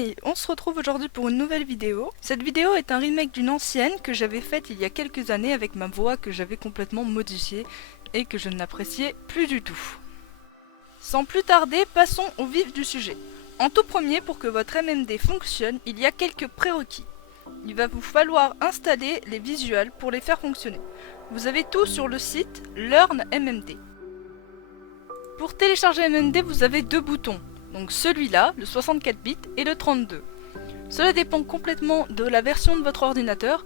Hey, on se retrouve aujourd'hui pour une nouvelle vidéo. Cette vidéo est un remake d'une ancienne que j'avais faite il y a quelques années avec ma voix que j'avais complètement modifiée et que je n'appréciais plus du tout. Sans plus tarder, passons au vif du sujet. En tout premier, pour que votre MMD fonctionne, il y a quelques prérequis. Il va vous falloir installer les visuals pour les faire fonctionner. Vous avez tout sur le site Learn MMD. Pour télécharger MMD, vous avez deux boutons. Donc celui-là, le 64 bits, et le 32. Cela dépend complètement de la version de votre ordinateur.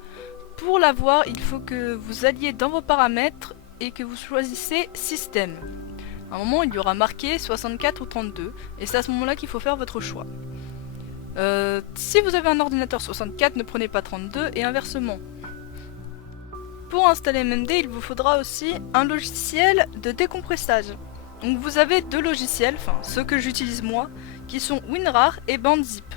Pour l'avoir, il faut que vous alliez dans vos paramètres et que vous choisissez Système. À un moment, il y aura marqué 64 ou 32, et c'est à ce moment-là qu'il faut faire votre choix. Si vous avez un ordinateur 64, ne prenez pas 32, et inversement. Pour installer MMD, il vous faudra aussi un logiciel de décompressage. Donc vous avez deux logiciels, enfin ceux que j'utilise moi, qui sont WinRAR et BandZip.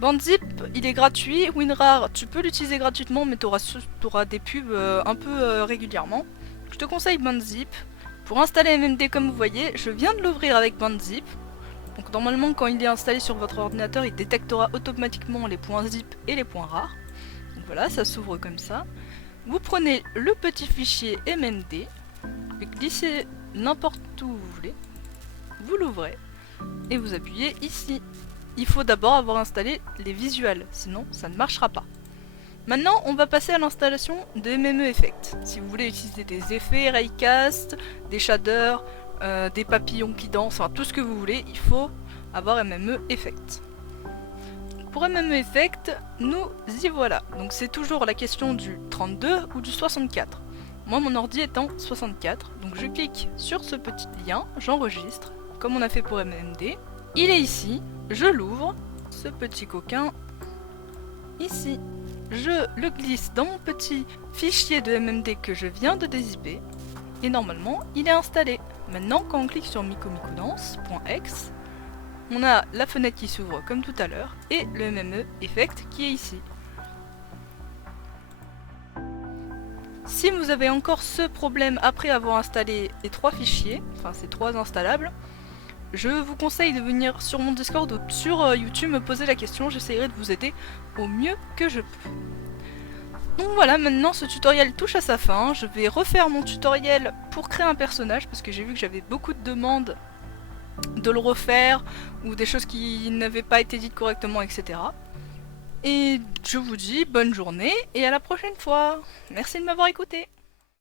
BandZip, il est gratuit. WinRAR, tu peux l'utiliser gratuitement, mais tu auras des pubs un peu régulièrement. Je te conseille BandZip. Pour installer MMD, comme vous voyez, je viens de l'ouvrir avec BandZip. Donc normalement, quand il est installé sur votre ordinateur, il détectera automatiquement les points zip et les points rares. Donc voilà, ça s'ouvre comme ça. Vous prenez le petit fichier MMD, le glissez n'importe où vous voulez, vous l'ouvrez et vous appuyez ici. Il faut d'abord avoir installé les visuals, sinon ça ne marchera pas. Maintenant, on va passer à l'installation de MME Effect. Si vous voulez utiliser des effets, raycast, des shaders, des papillons qui dansent, enfin tout ce que vous voulez, il faut avoir MME Effect. Pour MME Effect, nous y voilà. Donc c'est toujours la question du 32 ou du 64. Moi, mon ordi est en 64, donc je clique sur ce petit lien, j'enregistre, comme on a fait pour MMD. Il est ici, je l'ouvre, ce petit coquin, ici. Je le glisse dans mon petit fichier de MMD que je viens de dézipper, et normalement, il est installé. Maintenant, quand on clique sur micomicodance.exe, on a la fenêtre qui s'ouvre comme tout à l'heure, et le MME Effect qui est ici. Si vous avez encore ce problème après avoir installé les trois fichiers, enfin ces trois installables, je vous conseille de venir sur mon Discord ou sur YouTube me poser la question, j'essaierai de vous aider au mieux que je peux. Donc voilà, maintenant ce tutoriel touche à sa fin, je vais refaire mon tutoriel pour créer un personnage parce que j'ai vu que j'avais beaucoup de demandes de le refaire ou des choses qui n'avaient pas été dites correctement, etc. Et je vous dis bonne journée et à la prochaine fois. Merci de m'avoir écouté.